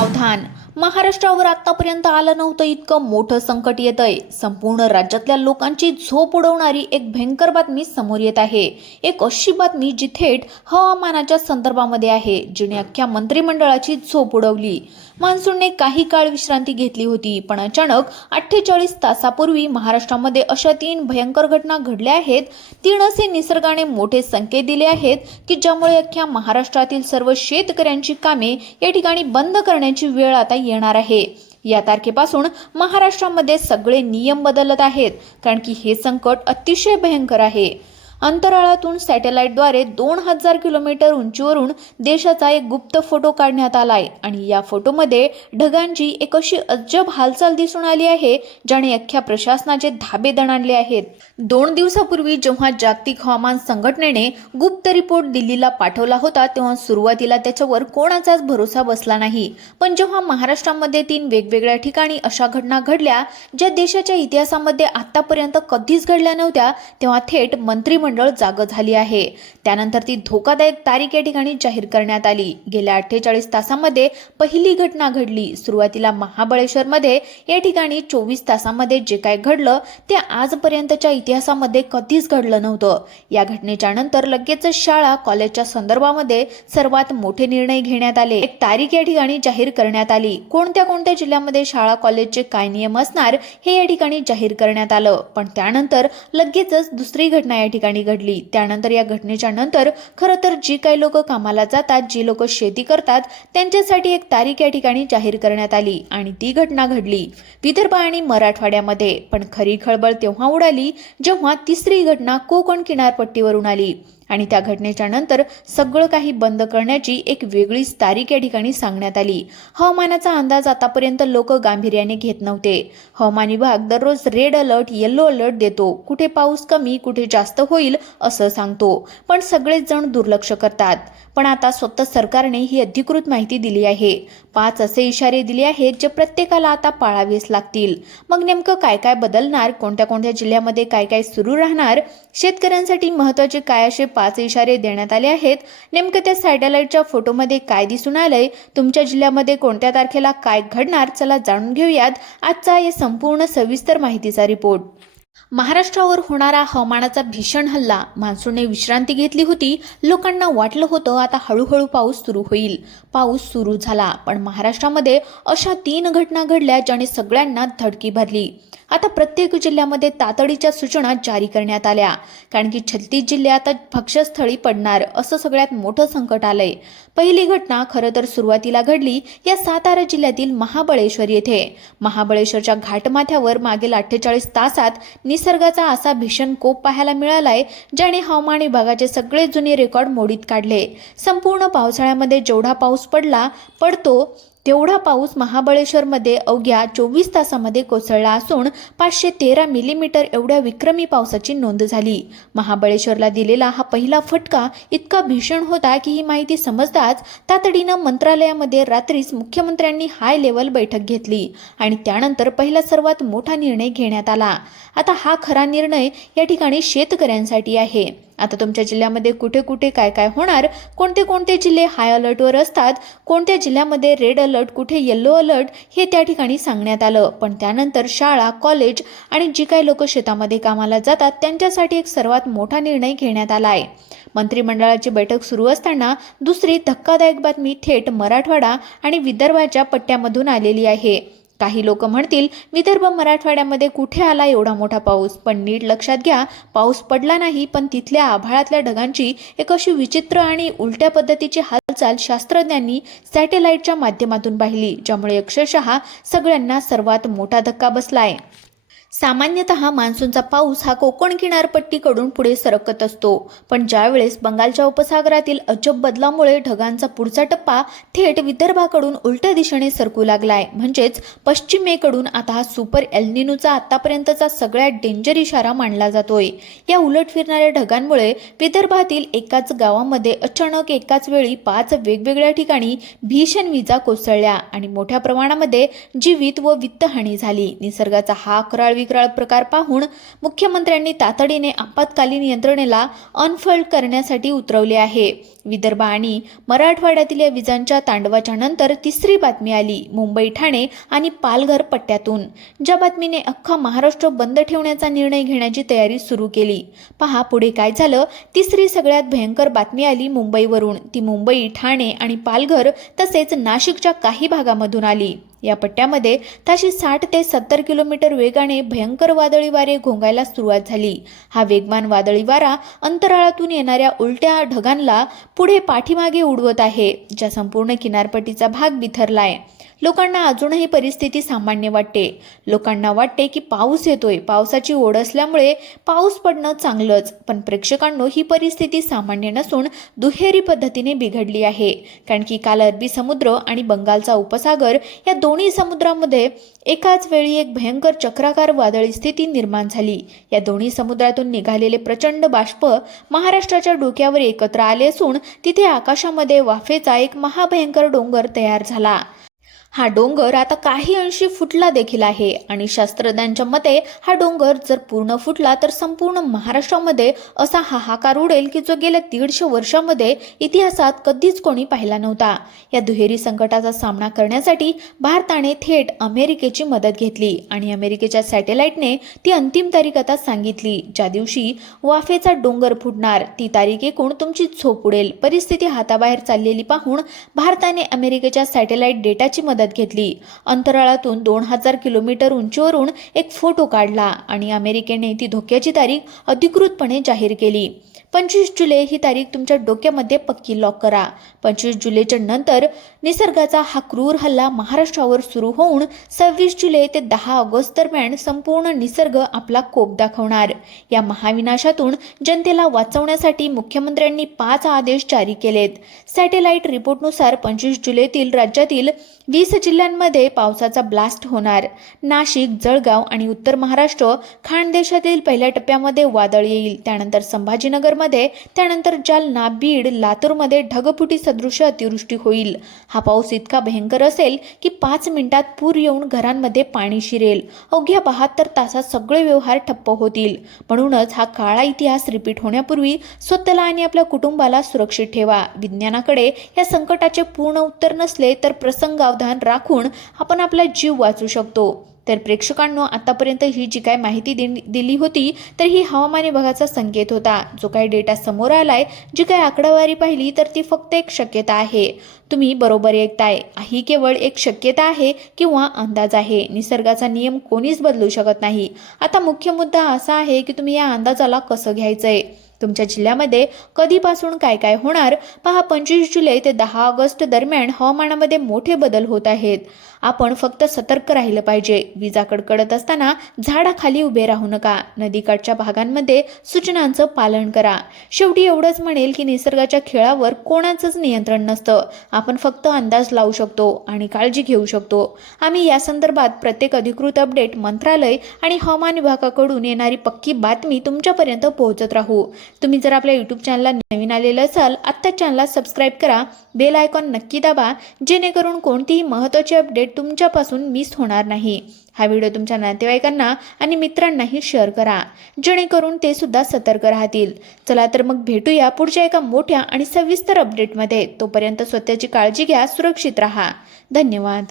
सावधान, महाराष्ट्रावर आतापर्यंत आलं नव्हतं इतकं मोठं संकट येतंय। संपूर्ण राज्यातल्या लोकांची झोप उडवणारी एक भयंकर बातमी समोर येत आहे। एक अशी बातमी जी थेट हवामानाच्या संदर्भामध्ये आहे, जिने अख्ख्या मंत्रिमंडळाची झोप उडवली। मान्सूनने काही काळ विश्रांती घेतली होती, पण अचानक 48 तासापूर्वी महाराष्ट्रामध्ये अशा 3 भयंकर घटना घडल्या आहेत। 3 असे निसर्गाने मोठे संकेत दिले आहेत की ज्यामुळे अख्ख्या महाराष्ट्रातील सर्व शेतकऱ्यांची कामे या ठिकाणी बंद करण्याची वेळ आता येणार आहे। या तारखेपासून महाराष्ट्रामध्ये सगळे नियम बदलत आहेत, कारण की हे संकट अतिशय भयंकर आहे। अंतराळातून सॅटेलाइटद्वारे 2000 किलोमीटर उंचीवरून देशाचा एक गुप्त फोटो काढण्यात आलाय आणि या फोटोमध्ये ढगांची एक अशी अजब हालचाल दिसून आली आहे, ज्याने अख्ख्या प्रशासनाचे धाबे दणाणले आहेत। 2 दिवसापूर्वी जेव्हा जागतिक हवामान संघटनेने गुप्त रिपोर्ट दिल्लीला पाठवला होता, तेव्हा सुरुवातीला त्याच्यावर कोणाचाच भरोसा बसला नाही। पण जेव्हा महाराष्ट्रामध्ये 3 वेगवेगळ्या ठिकाणी अशा घटना घडल्या ज्या देशाच्या इतिहासामध्ये आतापर्यंत कधीच घडल्या नव्हत्या, तेव्हा थेट मंत्रिमंडळ जाग झाली आहे। त्यानंतर ती धोकादायक तारीख या ठिकाणी जाहीर करण्यात आली। गेल्या 48 तासांमध्ये पहिली घटना घडली। सुरुवातीला महाबळेश्वरमध्ये या ठिकाणी 24 तासांमध्ये जे काय घडलं ते आजपर्यंतच्या इतिहासामध्ये कधीच घडलं नव्हतं। या घटनेच्या नंतर लगेच शाळा कॉलेजच्या संदर्भामध्ये सर्वात मोठे निर्णय घेण्यात आले। एक तारीख या ठिकाणी जाहीर करण्यात आली। कोणत्या जिल्ह्यामध्ये शाळा कॉलेजचे काय नियम असणार हे या ठिकाणी जाहीर करण्यात आलं। पण त्यानंतर लगेचच दुसरी घटना या ठिकाणी घडली। त्यानंतर या घटनेच्या नंतर खरं तर जी काही लोक कामाला जातात, जी लोक शेती करतात, त्यांच्यासाठी एक तारीख या ठिकाणी जाहीर करण्यात आली आणि ती घटना घडली विदर्भ आणि मराठवाड्यामध्ये। पण खरी खळबळ तेव्हा उडाली जेव्हा तिसरी घटना कोकण किनारपट्टीवरून आली आणि त्या घटनेच्या नंतर सगळं काही बंद करण्याची एक वेगळीच तारीख या ठिकाणी सांगण्यात आली। हवामानाचा अंदाज आतापर्यंत लोक गांभीर्याने घेत नव्हते। हवामान विभाग दररोज रेड अलर्ट, येलो अलर्ट देतो, कुठे पाऊस कमी कुठे जास्त होईल असं सांगतो, पण सगळेच जण दुर्लक्ष करतात। पण आता स्वतः सरकारने ही अधिकृत माहिती दिली आहे। 5 असे इशारे दिले आहेत जे प्रत्येकाला आता पाळावेच लागतील। मग नेमकं काय काय बदलणार, कोणत्या जिल्ह्यामध्ये काय काय सुरू राहणार, शेतकऱ्यांसाठी महत्त्वाचे काय असे 5 इशारे देण्यात आले आहेत, नेमकं त्या सॅटेलाइटच्या फोटोमध्ये काय दिसून आलंय, तुमच्या जिल्ह्यामध्ये कोणत्या तारखेला काय घडणार, चला जाणून घेऊयात आजचा या संपूर्ण सविस्तर माहितीचा रिपोर्ट। महाराष्ट्रावर होणारा हवामानाचा भीषण हल्ला। मान्सूनने विश्रांती घेतली होती। लोकांना वाटलं होतं आता हळूहळू पाऊस सुरू होईल। पाऊस सुरू झाला, पण महाराष्ट्रामध्ये अशा 3 घटना घडल्या ज्याने सगळ्यांना धडकी भरली। आता प्रत्येक जिल्ह्यामध्ये तातडीच्या सूचना जारी करण्यात आल्या, कारण की 36 जिल्हे आता भक्ष्यस्थळी पडणार असं सगळ्यात मोठं संकट आलंय। पहिली घटना खरं तर सुरुवातीला घडली या सातारा जिल्ह्यातील महाबळेश्वर येथे। महाबळेश्वरच्या घाटमाथ्यावर मागील 48 तासात निसर्गाचा असा भीषण कोप पाहायला मिळालाय, ज्याने हवामान विभागाचे सगळे जुने रेकॉर्ड मोडीत काढले। संपूर्ण पावसाळ्यामध्ये जेवढा पाऊस पडतो तेवढा पाऊस महाबळेश्वरमध्ये अवघ्या 24 तासामध्ये कोसळला असून 513 मिलीमीटर एवढ्या विक्रमी पावसाची नोंद झाली। महाबळेश्वरला दिलेला हा पहिला फटका इतका भीषण होता की ही माहिती समजताच तातडीनं मंत्रालयामध्ये रात्रीच मुख्यमंत्र्यांनी हाय लेवल बैठक घेतली आणि त्यानंतर पहिला सर्वात मोठा निर्णय घेण्यात आला। आता हा खरा निर्णय या ठिकाणी शेतकऱ्यांसाठी आहे। आता तुमच्या जिल्ह्यामध्ये कुठे कुठे काय काय होणार, कोणते जिल्हे हाय अलर्टवर असतात, कोणत्या जिल्ह्यामध्ये रेड अलर्ट, कुठे येलो अलर्ट हे त्या ठिकाणी सांगण्यात आलं। पण त्यानंतर शाळा कॉलेज आणि जी काही लोक शेतामध्ये कामाला जातात त्यांच्यासाठी एक सर्वात मोठा निर्णय घेण्यात आला आहे। मंत्रिमंडळाची बैठक सुरू असताना दुसरी धक्कादायक बातमी थेट मराठवाडा आणि विदर्भाच्या पट्ट्यामधून आलेली आहे। काही लोक म्हणतील विदर्भ मराठवाड्यामध्ये कुठे आला एवढा मोठा पाऊस, पण नीट लक्षात घ्या, पाऊस पडला नाही, पण तिथल्या आभाळातल्या ढगांची एक अशी विचित्र आणि उलट्या पद्धतीची हालचाल शास्त्रज्ञांनी सॅटेलाइटच्या माध्यमातून पाहिली, ज्यामुळे अक्षरशः सगळ्यांना सर्वात मोठा धक्का बसलाय। सामान्यतः मान्सूनचा पाऊस हा कोकण किनारपट्टीकडून पुढे सरकत असतो, पण ज्यावेळेस बंगालच्या उपसागरातील अजब बदलामुळे ढगांचा पुढचा टप्पा थेट विदर्भाकडून उलट्या दिशेने सरकू लागलाय, म्हणजेच पश्चिमेकडून आता हा सुपर एल निनोचा आतापर्यंतचा सगळ्यात डेंजर इशारा मानला जातोय। या उलट फिरणाऱ्या ढगांमुळे विदर्भातील एकाच गावामध्ये अचानक एकाच वेळी 5 वेगवेगळ्या ठिकाणी भीषण विजा कोसळल्या आणि मोठ्या प्रमाणामध्ये जीवित व वित्तहानी झाली। निसर्गाचा हा कराळ विक्राळ प्रकार पाहून मुख्यमंत्र्यांनी तातडीने आपत्कालीन यंत्रणेला अनफोल्ड करण्यासाठी उतरवले आहे। विदर्भ आणि मराठवाड्यातील या विजांच्या तांडवाच्या नंतर तिसरी बातमी आली मुंबई, ठाणे आणि पालघर पट्ट्यातून, ज्या बातमीने अख्खा महाराष्ट्र बंद ठेवण्याचा निर्णय घेण्याची तयारी सुरू केली. पहा पुढे काय झालं. तिसरी सगळ्यात भयंकर बातमी आली मुंबईवरून. ती मुंबई, ठाणे आणि पालघर तसेच नाशिकच्या काही भागामधून आली. या पट्ट्यामध्ये ताशी 60 ते 70 किलोमीटर वेगाने भयंकर वादळी वारे घोंगायला सुरुवात झाली. हा वेगवान वादळी वारा अंतराळातून येणाऱ्या उलट्या ढगांना पुढे पाठीमागे उडवत आहे, ज्या संपूर्ण किनारपट्टीचा भाग बिथरलाय. लोकांना अजूनही परिस्थिती सामान्य वाटते. लोकांना वाटते की पाऊस येतोय, पावसाची ओढ असल्यामुळे पाऊस पडणं चांगलंच. पण प्रेक्षकांनो, ही परिस्थिती सामान्य नसून दुहेरी पद्धतीने बिघडली आहे. कारण की काल अरबी समुद्र आणि बंगालचा उपसागर या दोन्ही समुद्रामध्ये एकाच वेळी एक भयंकर चक्राकार वादळी स्थिती निर्माण झाली. या दोन्ही समुद्रातून निघालेले प्रचंड बाष्प महाराष्ट्राच्या डोक्यावर एकत्र आले असून तिथे आकाशामध्ये वाफेचा एक महाभयंकर डोंगर तयार झाला. हा डोंगर आता काही अंशी फुटला देखील आहे आणि शास्त्रज्ञांच्या मते हा डोंगर जर पूर्ण फुटला तर संपूर्ण महाराष्ट्रामध्ये असा हाहाकार उडेल की जो गेल्या 150 वर्षामध्ये इतिहासात कधीच कोणी पाहिला नव्हता. या दुहेरी संकटाचा सामना करण्यासाठी भारताने थेट अमेरिकेची मदत घेतली आणि अमेरिकेच्या सॅटेलाइटने ती अंतिम तारीख आता सांगितली, ज्या दिवशी वाफेचा डोंगर फुटणार. ती तारीख ऐकून तुमची झोप उडेल. परिस्थिती हाताबाहेर चाललेली पाहून भारताने अमेरिकेच्या सॅटेलाइट डेटाची मदत घेतली. अंतराळातून 2000 किलोमीटर उंचीवरून एक फोटो काढला आणि अमेरिकेने ती धोक्याची तारीख अधिकृतपणे जाहीर केली. 25 जुलै ही तारीख तुमच्या डोक्यामध्ये पक्की लॉक करा. 25 जुलैच्या नंतर निसर्गाचा हा क्रूर हल्ला महाराष्ट्रावर सुरू होऊन 26 जुलै ते 10 ऑगस्ट दरम्यान संपूर्ण निसर्ग आपला कोप दाखवणार. या महाविनाशातून जनतेला वाचवण्यासाठी मुख्यमंत्र्यांनी 5 आदेश जारी केलेत. सॅटेलाइट रिपोर्टनुसार 25 जुलैतील राज्यातील 20 जिल्ह्यांमध्ये पावसाचा ब्लास्ट होणार. नाशिक, जळगाव आणि उत्तर महाराष्ट्र खानदेशातील पहिल्या टप्प्यामध्ये वादळ येईल. त्यानंतर संभाजीनगरमध्ये, त्यानंतर जालना, बीड, लातूरमध्ये ढगफुटी सदृश अतिवृष्टी होईल. हा पाऊस इतका भयंकर असेल की 5 मिनिटात पूर येऊन घरांमध्ये पाणी शिरेल. अवघ्या 72 तासात सगळे व्यवहार ठप्प होतील. म्हणूनच हा काळा इतिहास रिपीट होण्यापूर्वी स्वतःला आणि आपल्या कुटुंबाला सुरक्षित ठेवा. विज्ञानाकडे या संकटाचे पूर्ण उत्तर नसले तर प्रसंगावधान राखून आपण आपला जीव वाचवू शकतो. तर प्रेक्षकांनो, आतापर्यंत ही जी काय माहिती दिली होती तर ही हवामान विभागाचा संकेत होता. जो काही डेटा समोर आलाय, जी काही आकडेवारी पाहिली तर ती फक्त एक शक्यता आहे. तुम्ही बरोबर ऐकताय. ही केवळ एक शक्यता आहे किंवा अंदाज आहे. निसर्गाचा नियम कोणीच बदलू शकत नाही. आता मुख्य मुद्दा असा आहे की तुम्ही या अंदाजाला कसं घ्यायचंय. तुमच्या जिल्ह्यामध्ये कधीपासून काय काय होणार पहा. 25 जुलै ते 10 ऑगस्ट दरम्यान हवामानामध्ये मोठे बदल होत आहेत. आपण फक्त सतर्क राहिलं पाहिजे. विजा कडकडत असताना झाडाखाली उभे राहू नका. नदीकाठच्या भागांमध्ये सूचनांचं पालन करा. शेवटी एवढंच म्हणेल की निसर्गाच्या खेळावर कोणाचंच नियंत्रण नसतं. आपण फक्त अंदाज लावू शकतो आणि काळजी घेऊ शकतो. आम्ही या संदर्भात प्रत्येक अधिकृत अपडेट, मंत्रालय आणि हवामान विभागाकडून येणारी पक्की बातमी तुमच्यापर्यंत पोहोचत राहू. तुम्ही जर आपल्या यूट्यूब चॅनलला नवीन आलेलं असाल, आत्ता चॅनलला सबस्क्राईब करा. बेल आयकॉन नक्की दाबा, जेणेकरून कोणतीही महत्त्वाची अपडेट तुमच्यापासून मिस होणार नाही. हा व्हिडिओ तुमच्या नातेवाईकांना आणि मित्रांनाही शेअर करा, जेणेकरून ते सुद्धा सतर्क राहतील. चला तर मग भेटूया पुढच्या एका मोठ्या आणि सविस्तर अपडेटमध्ये. तोपर्यंत स्वतःची काळजी घ्या, सुरक्षित राहा. धन्यवाद.